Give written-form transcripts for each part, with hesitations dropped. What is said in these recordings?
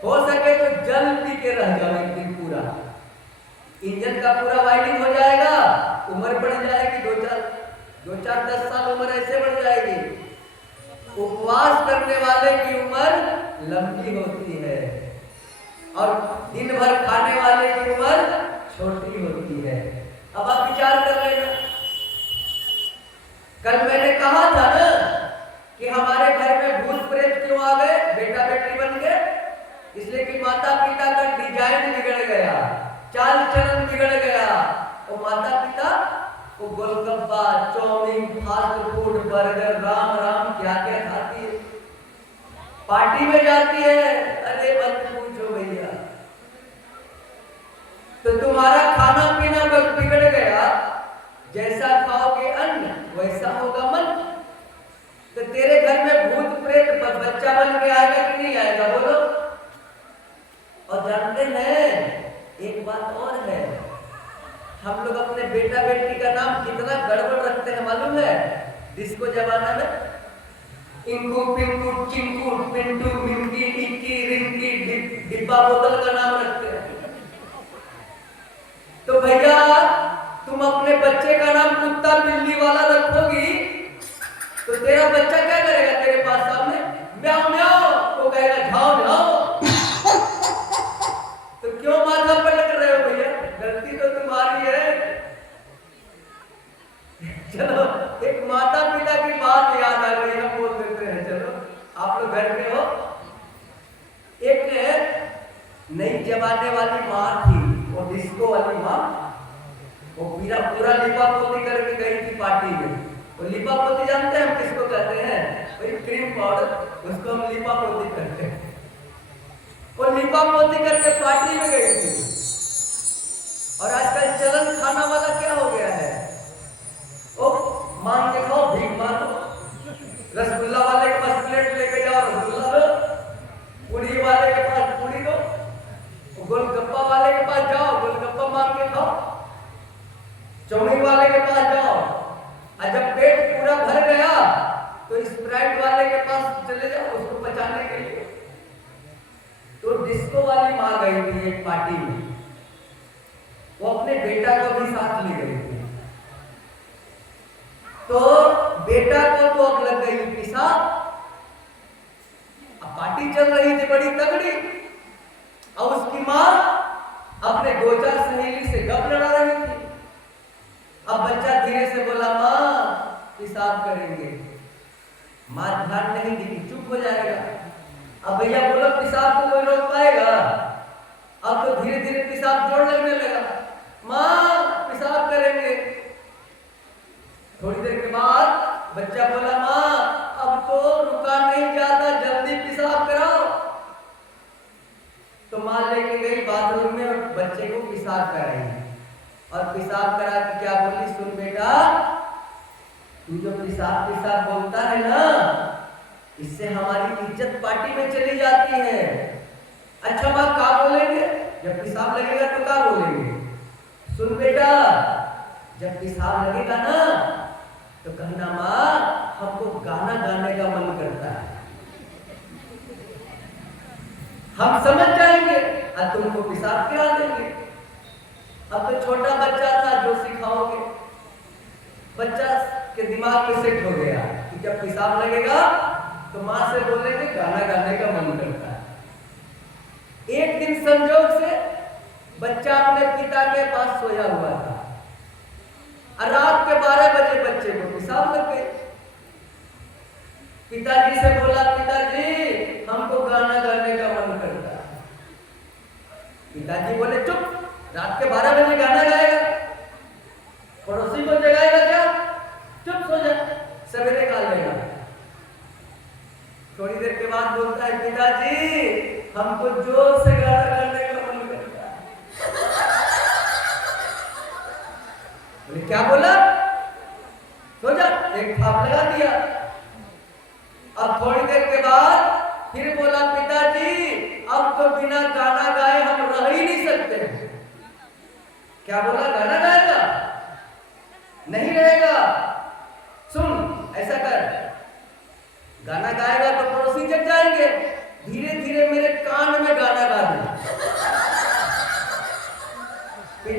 हो सके तो जल पी के रह जाओ एक दिन पूरा, इंजन का पूरा वाइंडिंग हो जाएगा, उम्र बढ़ जाएगी, 2-4-10 साल उम्र ऐसे बढ़ जाएगी। उपवास करने वाले की उम्र लंबी होती है और दिन भर खाने वाले की उम्र छोटी होती है। अब आप विचार कर लेना, कल मैंने कहा था ना कि हमारे घर में भूत प्रेत क्यों आ गए, बेटा बेटी बन गए, इसलिए कि माता पिता का डिजाइन बिगड़ गया, चाल चलन बिगड़ गया। और माता पिता वो golgappa, chow mein, fast food, burger, Ram Ram क्या क्या खाती है, पार्टी में जाती है, अरे मत पूछो भैया। तो तुम्हारा खाना पीना बिगड़ गया, जैसा खाओगे अन्न वैसा होगा मन। तो तेरे घर में भूत प्रेत बच्चा बन के आएगा कि नहीं आएगा, बोलो। और जानते हैं एक बात और है, हम लोग अपने बेटा बेटी का नाम कितना गड़बड़ रखते हैं मालूम है। डिस्को जमाना में इंकू पिंकू चिंकू पिंटू मिंकी इक्की रिंकी डिब्बा बोतल का नाम रखते हैं। तो भैया तुम अपने बच्चे का नाम कुत्ता बिल्ली वाला रखोगी तो तेरा बच्चा क्या करेगा, तेरे पास सामने म्याऊ म्याऊ तो कहेगा झाओ झाओ। तो क्यों माथा पटक रहे हो भैया, गलती तो तुम्हारी है। चलो एक माता पिता की बात याद आ गई, हम बोल देते हैं, चलो आप लोग घर में हो। एक नई जमाने वाली माँ थी, वो डिस्को वाली माँ, वो पूरा लिपा पोती करके गई थी पार्टी में। वो लिपा पोती जानते हैं हम किसको कहते हैं, वही क्रीम पाउडर, उसको हम लिपा पोती कहते हैं। वो लिपा पोती करके पार्टी में गई थी। और आजकल चलन खाना वाला क्या हो गया है, ओ मांग के खाओ, भीख मांगो, रसगुल्ला वाले के पास प्लेट लेके जाओ रसगुल्ला दो, पूरी वाले के पास पूरी दो, गोलगप्पा वाले के पास जाओ गोलगप्पा मांग के खाओ, चाउमीन वाले के पास जाओ, और जब पेट पूरा भर गया तो स्प्राइट वाले के पास चले जाओ उसको पचाने के लिए। तो डिस्को वाली माँ गई थी एक पार्टी में, वो अपने बेटा को भी साथ ले गई थी। तो बेटा को तो अब लग गई पिसाब, अब पार्टी चल रही थी बड़ी तगड़ी, और उसकी माँ अपने 2-4 सहेली से गप लड़ा रही थी। अब बच्चा धीरे से बोला माँ पिसाब करेंगे, माँ ध्यान नहीं दी, चुप हो जाएगा। अब भैया बोलो पिसाब को कोई रोक पाएगा, अब तो धीरे धीरे पिसाब जोड़ लगने लगा, माँ पिसाब करेंगे। थोड़ी देर के बाद बच्चा बोला माँ अब तो रुका नहीं जाता, जल्दी पिसाब कराओ। तो माँ लेके गई बाथरूम में और बच्चे को पिसाब कराई, और पिसाब करा के क्या बोली, सुन बेटा तू जो पिसाब पिसाब बोलता है ना, इससे हमारी इज्जत पार्टी में चली जाती है। अच्छा माँ क्या बोलेंगे, जब पिसाब लगेगा तो क्या बोलेंगे, सुन बेटा जब पिसाब लगेगा ना तो कहना माँ हमको गाना गाने का मन करता है, हम समझ जाएंगे और तुमको पिसाब पिला देंगे। अब तो छोटा बच्चा था, जो सिखाओगे, बच्चा के दिमाग में सेट हो गया कि जब पिसाब लगेगा तो माँ से बोलेंगे गाना गाने का मन करता है। एक दिन संजोग से बच्चा अपने पिता के पास सोया हुआ था, और रात के 12 बजे बच्चे को पिसाब लग गई। पिताजी से बोला पिताजी हमको गाना गाने का मन करता है। पिताजी बोले चुप, रात के 12 बजे गाना गाएगा, पड़ोसी को जगाएगा क्या, चुप सो जा, सवेरे गा लेगा। थोड़ी देर के बाद बोलता है पिताजी हमको जोर से गाना गाने का मन करता है। बोले क्या बोला, सो जा, एक थाप लगा दिया। अब थोड़ी देर के बाद फिर बोला पिताजी अब तो बिना गाना गाए हम रह ही नहीं सकते। क्या बोला, गाना गाएगा, नहीं रहेगा, सुन ऐसा कर, गाना गाएगा तो पड़ोसी जग जाएंगे, धीरे धीरे मेरे कान में गाना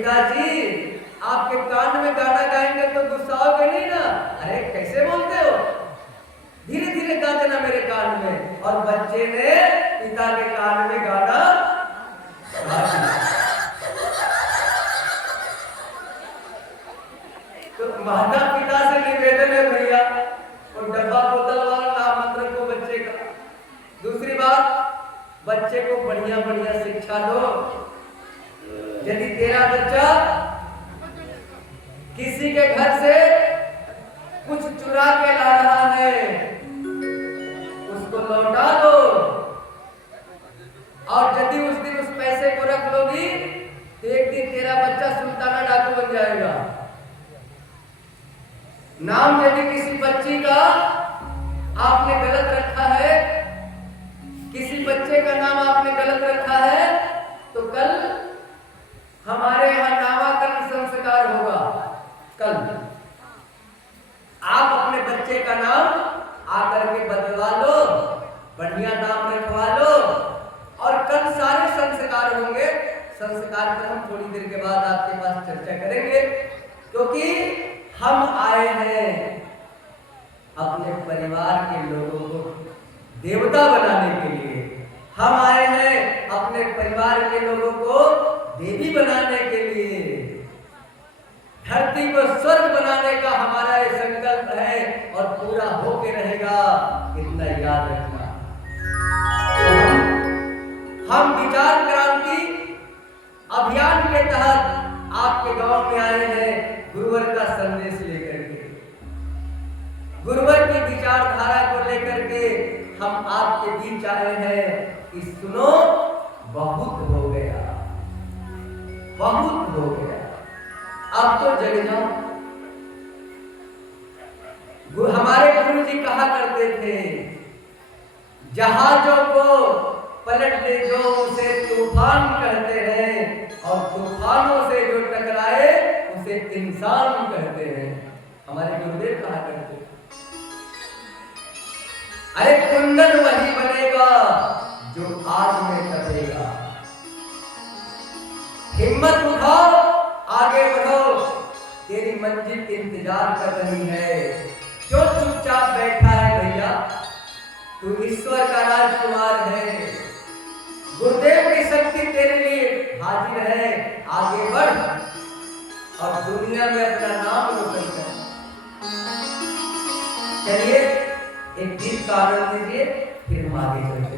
पिताजी आपके कान में गाना गाएंगे तो गुस्साओगे नहीं ना? अरे कैसे बोलते हो, धीरे धीरे गा देना मेरे कान में। और बच्चे ने पिता के कान में गाना गा दिया। तो माता पिता से निवेदन है भैया, और डब्बा बोतल वाला नाम मत रखो बच्चे का। दूसरी बात, बच्चे को बढ़िया बढ़िया शिक्षा दो। यदि तेरा बच्चा किसी के घर से कुछ चुरा के ला रहा है, उसको लौटा दो। और यदि उस दिन उस पैसे को रख लोगी तो एक दिन तेरा बच्चा सुल्ताना डाकू बन जाएगा। नाम यदि किसी बच्ची का आपने गलत रखा है, किसी बच्चे का नाम आपने गलत रखा है, तो कल हमारे यहाँ नामाकरण संस्कार होगा। कल आप अपने बच्चे का नाम आकर के बदलवा लो, बढ़िया नाम रखवा लो, और कल सारे संस्कार होंगे। संस्कार पर हम थोड़ी देर के बाद आपके पास चर्चा करेंगे, क्योंकि हम आए हैं अपने परिवार के लोगों को देवता बनाने के लिए। हम आए हैं अपने परिवार के लोगों को देवी बनाने के लिए। धरती को स्वर्ग बनाने का हमारा ये संकल्प है और पूरा होके रहेगा, इतना याद रखना। हम विचार क्रांति अभियान के तहत आपके गांव में आए हैं गुरुवर का संदेश लेकर के, गुरुवर की विचारधारा को लेकर के हम आपके बीच आए हैं कि सुनो, बहुत हो गया, बहुत हो गया, अब तो जग जाओ। हमारे गुरु जी कहा करते थे, जहाजों को पलट दे जो उसे तूफान कहते हैं, और तूफानों से जो टकराए उसे इंसान कहते हैं। हमारे गुरुदेव कहा करते थे, अरे कुंदन वही बनेगा जो आग में तपेगा। हिम्मत उठाओ, आगे बढ़ो, तेरी मंजिल इंतजार कर रही है। क्यों चुपचाप बैठा है भैया, तू ईश्वर का राजकुमार है। गुरुदेव की शक्ति तेरे लिए हाजिर है, आगे बढ़ और दुनिया में अपना नाम रोशन कर। चलिए एक गीत का आनंद लीजिए, फिर हम आगे चलेंगे।